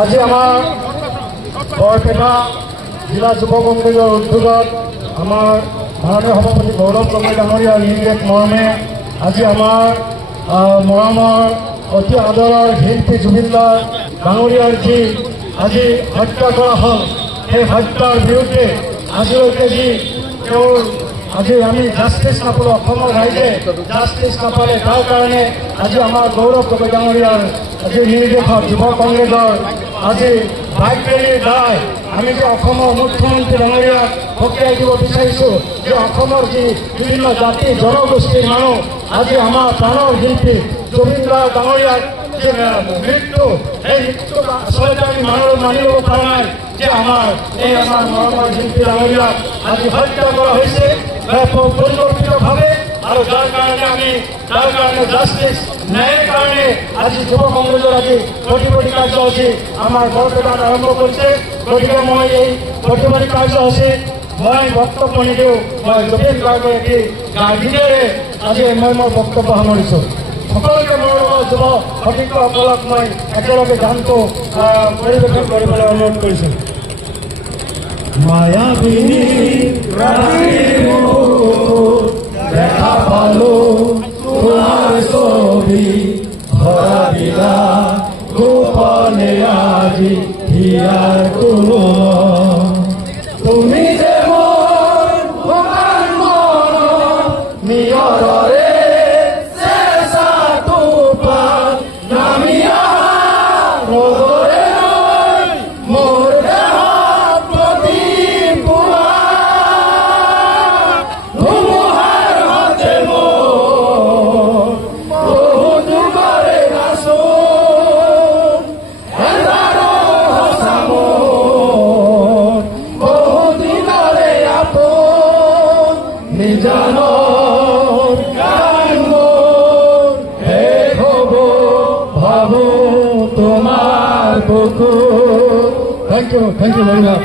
আজি আমাৰ বৰপেটা জিলা যুৱ কংগ্ৰেছৰ উদ্যোগত আমাৰ মাননীয় সভাপতি গৌৰৱ গগৈ ডাঙৰীয়াৰ নিৰ্দেশ মৰ্মে আজি আমাৰ মৰমৰ অতি আদৰৰ শিল্পী জুবিন দাস ডাঙৰীয়াৰ যি আজি হত্যা কৰা হ'ল সেই হত্যাৰ বিৰুদ্ধে আজিলৈকে যি তেওঁৰ আজি আমি জাষ্টিছ নাপালো, অসমৰ ৰাইজে জাষ্টিছ নাপালে, তাৰ কাৰণে আজি আমাৰ গৌৰৱ গগৈ ডাঙৰীয়াৰ আজি নিৰ্দেশত যুৱ কংগ্ৰেছৰ আজি বাইক ৰেলীৰ দ্বাৰাই আমি যে অসমৰ মুখ্যমন্ত্ৰী ডাঙৰীয়াক সকীয়াই দিব বিচাৰিছো যে অসমৰ যি বিভিন্ন জাতি জনগোষ্ঠীৰ মানুহ আজি আমাৰ প্ৰাণৰ শিল্পী জুবিন দাস ডাঙৰীয়াক যে মৃত্যু, এই মৃত্যু আচলতে আমি মানি ল'ব পৰা নাই যে আমাৰ মৰমৰ শিল্পী ডাঙৰীয়াক আজি হত্যা কৰা হৈছে পৰিকল্পিতভাৱে, আৰু যাৰ কাৰণে জাষ্টিছ ন্যায়ৰ কাৰণে আজি যুৱ কংগ্ৰেছৰ আজি প্ৰতিবাদী কাৰ্যসূচী আমাৰ বৰপেটাত আৰম্ভ কৰিছে। গতিকে মই এই প্ৰতিবাদী কাৰ্যসূচীত মই বক্তব্য নিদিওঁ, মই জুবিন গাৰ্গৰ এটি গীতেৰে আজি মই মোৰ বক্তব্য সামৰিছো। সকলোকে মোৰ যুৱ সতীৰ্থসকলক মই একেলগে গানটো পৰিৱেশন কৰিবলৈ অনুৰোধ কৰিছো। মায়াবিনী দেখা পালো তোমাৰ ছবি ভৰা দিলা গোপনে আজি হিয়াৰ তুমি যে মোৰ শুকান মনৰ নিয়ৰৰে চেঁচা টোপাল নামি অহা ৰ'দৰে মোৰ দেহত প্ৰতিপুৱা ধুমুহাৰ মাজে মোৰ বহু যুগৰে নাচোন এন্ধাৰো সঁচা মোৰ বহু দিনৰে আপোন নিজানৰ গান মোৰ শেষ হ'ব ভাবো তোমাৰ বুকু। Thank you very much.